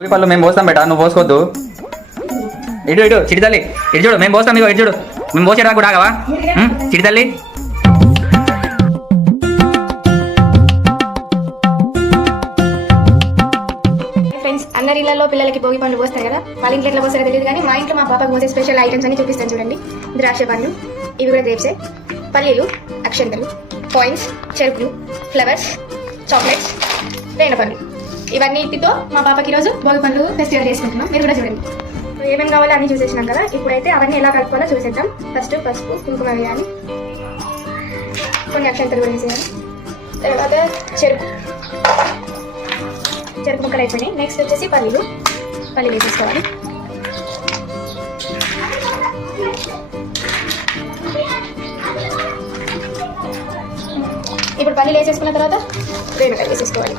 పళ్ళు మేము పోస్తాం బేటా నువ్వు పోసుకోవద్దు. ఇటు ఇటు చిడితల్లి ఇటు చూడు మేము పోస్తాం ఇగో ఇటు చూడు. మేము పోసేటా కూడా ఆగవా? చిడితల్లి ఫ్రెండ్స్ అందరి ఇళ్ళలో పిల్లలకి భోగి పండ్లు పోస్తారు కదా? వాళ్ళ ఇంట్లో ఎట్లా పోస్తారో తెలియదు కానీ మా ఇంట్లో మా పాపకు పోసే స్పెషల్ ఐటమ్స్ అన్ని చూపిస్తాను చూడండి. ద్రాక్ష పండ్లు ఇవి కూడా గ్రేప్సే పల్లీలు అక్షంతలు పాయింట్స్ చెరుకులు ఫ్లవర్స్ చాక్లెట్స్ రేణ పండ్లు. ఇవన్నిటితో మా పాపకి ఈరోజు భోగి పండ్లు ఫెస్టివల్ చేసుకుంటున్నాం. మీరు కూడా చూడండి. ఏమేమి కావాలో అన్ని చూసేసినాం కదా. ఇప్పుడైతే అవన్నీ ఎలా కలుపుకోవాలో చూసేద్దాం. ఫస్ట్ పసుపు కుంకుమ వేయాలి. కొన్ని అక్షంతలు కూడా వేసేయాలి. తర్వాత చెరుకు. చెరుకు ముక్కలు అయిపోయినాయి. నెక్స్ట్ వచ్చేసి పల్లీలు. పల్లీలు వేసేసుకోవాలి. ఇప్పుడు పల్లీలు వేసేసుకున్న తర్వాత రేణుకాయలు వేసేసుకోవాలి.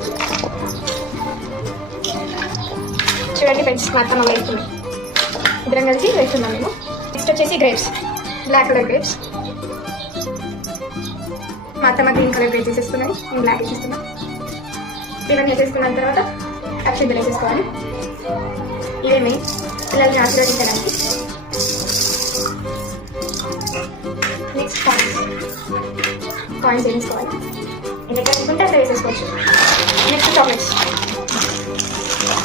చూడండి ఫ్రెండ్స్ మా అత్తమ్మ వేస్తున్నాం ఇద్దరం కలిసి వేస్తున్నాం మేము. నెక్స్ట్ వచ్చేసి గ్రేప్స్ బ్లాక్ కలర్ గ్రేప్స్ మా అత్తమ్మ గ్రీన్ కలర్ గ్రేప్స్ వేసేసుకున్నాను నేను బ్లాక్ వేసేస్తున్నాను ఇవన్నీ వేసేసుకున్న తర్వాత అక్షింతలు వేసేసుకోవాలి. ఇవేమి పిల్లల్ని ఆశీర్వదించడానికి. నెక్స్ట్ కాయిన్స్ కాయిన్స్ వేసుకోవాలి ఎన్ని వేసుకుంటే అట్లా వేసేసుకోవచ్చు. నెక్స్ట్ చాక్లెట్స్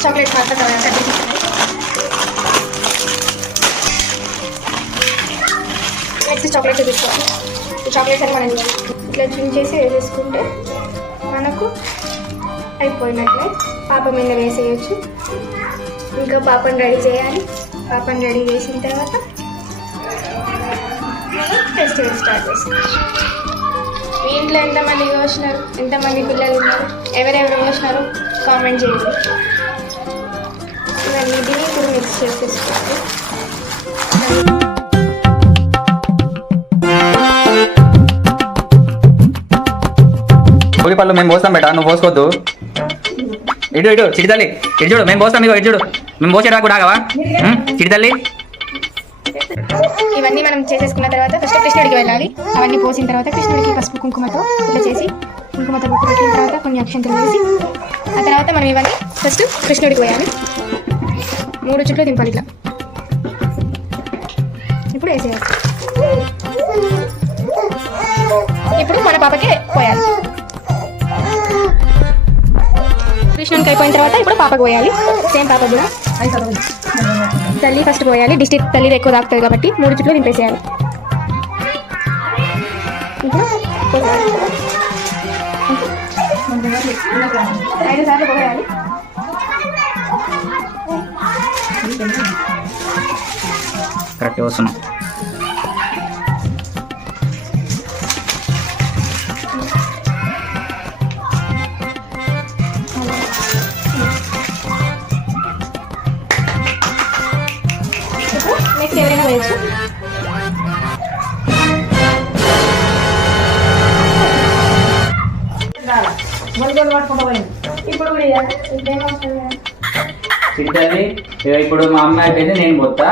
చాక్లెట్ మాత్రం కట్ నెక్స్ట్ చాక్లెట్ వేసుకోవాలి చాక్లెట్ చాక్లెట్స్ అని మనం ఇట్లా డ్రింక్ చేసి వేసేసుకుంటే మనకు అయిపోయినట్లే. పాప మీద వేసేయచ్చు. ఇంకా పాపను రెడీ చేయాలి. పాపను రెడీ చేసిన తర్వాత ఫెస్టివల్ స్టార్ట్ చేస్తాం. మీ ఇంట్లో ఎంతమంది కోసినారు ఎంతమంది పిల్లలు ఉన్నారు? ఎవరెవరు కోసినారు కామెంట్ చేయండి. ఇవన్నిటిని ఇప్పుడు మిక్స్ చేసేసుకోండి పళ్ళు మేము పోస్తాం బేట నువ్వు పోసుకోవద్దు. ఇటు ఇటు చిడితల్లి ఇటు చూడు మేము పోస్తాం ఇగో ఇటు చూడు. మేము పోసేటా కూడా ఆగవా ఉం? చిడితల్లి ఇవన్నీ మనం చేసేసుకున్న తర్వాత ఫస్ట్ కృష్ణుడికి వెళ్ళాలి. అవన్నీ పోసిన తర్వాత కృష్ణుడికి పసుపు కుంకుమతో ఇట్లా చేసి కుంకుమతో పెట్టిన తర్వాత కొన్ని అక్షంతలు వేసి ఆ తర్వాత మనం ఇవన్నీ ఫస్ట్ కృష్ణుడికి పోయాలి. మూడు చుట్లు దింపాలి ఇట్లా ఇప్పుడు వేసేయాలి ఇప్పుడు మన పాపకే పోయాలి కృష్ణునికి అయిపోయిన తర్వాత ఇప్పుడు పాపకు పోయాలి సేమ్ పాప కూడా తల్లి ఫస్ట్ పోయాలి డిస్టిక్ తల్లి ఎక్కువ తాకుతుంది కాబట్టి మూడు చుట్లు దింపేసేయాలి ఐదు సార్లు పోయాలి కరెక్ట్ వస్తున్నాం. ఇప్పుడు నెక్స్ట్ ఎవరైనా ఇప్పుడు ఇగో ఇప్పుడు మా అమ్మాయి అయిపోయింది నేను పోతా.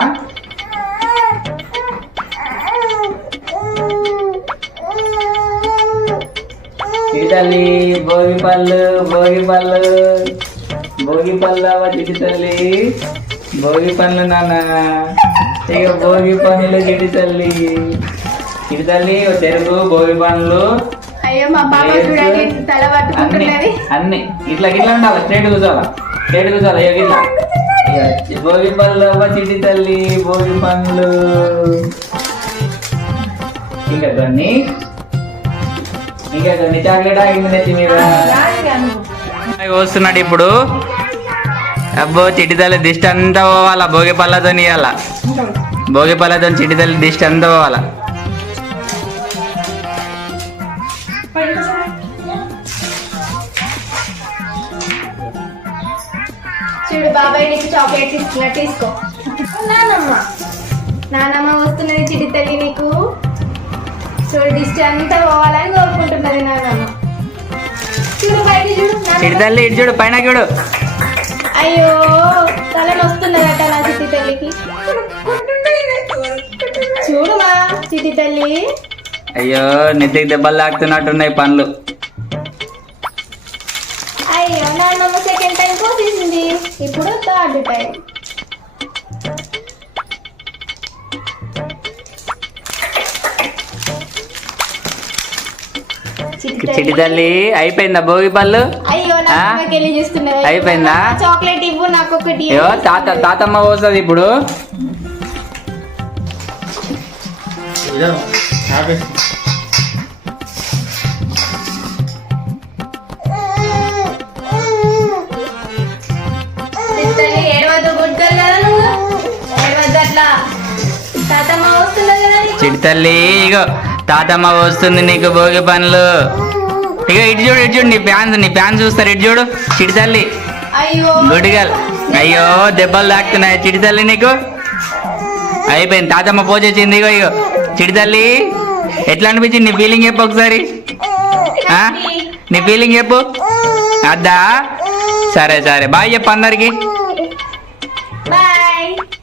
చిడితల్లి భోగి పళ్ళు భోగి పళ్ళు భోగి పళ్ళు అవ్వ చిడితల్లి భోగి పళ్ళు నాన్న. ఇక భోగి పనులు చిడితల్లి చిడితల్లి ఓ చెరుకు భోగి పనులు అయ్యో మా పాప చూడండి తల అన్ని పట్టుకుంటున్నది. అన్ని ఇట్లా ఇట్లా ఉండాలి. స్ట్రేట్ కూర్చోాలా స్ట్రేట్ కూర్చోాలి ఇక భోగి అవ్వ చిటి తల్లి భోగి పండ్లు. ఇంకా కొన్ని ఇంకా కొన్ని చాక్లెట్? ఆగింది నెత్తి మీద వస్తున్నాడు ఇప్పుడు. అబ్బో చిటి తల్లి దిష్టి అంతా పోవాలా భోగి పళ్ళతో ఇవ్వాల భోగి పళ్ళతో చిటి తల్లి దిష్టి అంతా పోవాలా? చూడు బాబాయ్ నీకు చాక్లెట్స్ ఇస్తున్నా తీసుకో. నానమ్మ. నానమ్మ వస్తున్నది చిటి తల్లి నీకు. చూడు దిష్టి అంతా పోవాలని కోరుకుంటున్నది నానమ్మ. చూడు బయట చూడు నానమ్మ. చిటి తల్లి ఇటు చూడు పైన చూడు. అయ్యో తల నొస్తున్నదట నా చిట్టి తల్లికి చూడుమా చిట్టి తల్లి అయ్యో నెత్తికి దెబ్బలు తాకుతున్నట్టున్నాయి పండ్లు. ఇప్పుడు స్టార్ట్ టైం. చిటి తల్లి అయిపోయిందా భోగి పళ్ళు? అయిపోయిందా? చాక్లెట్ ఇవ్వు నాకు ఒకటి అయ్యో తాత తాతమ్మ పోస్తుంది ఇప్పుడు. ఇదో ఏడవద్దు అట్లా. తాతమ్మ వస్తున్నది కదా నీకు. చిటి తల్లి ఇగో తాతమ్మ వస్తుంది నీకు భోగి పనులు ఇగో ఇటు చూడు ఇటు చూడు నీ ఫ్యాన్స్ నీ ఫ్యాన్స్ చూస్తారు ఇటు చూడు చిటి తల్లి. అయ్యో. గుడ్ గర్ల్ అయ్యో దెబ్బలు తాకుతున్నాయి చిటి తల్లి నీకు. అయిపోయింది తాతమ్మ పోచేసింది ఇగో ఇగో. చిటి తల్లి ఎట్లా అనిపించింది నీ ఫీలింగ్ చెప్పు ఒకసారి? నీ ఫీలింగ్ చెప్పు. అద్దా? సరే సరే. బాయ్ చెప్పు అందరికి.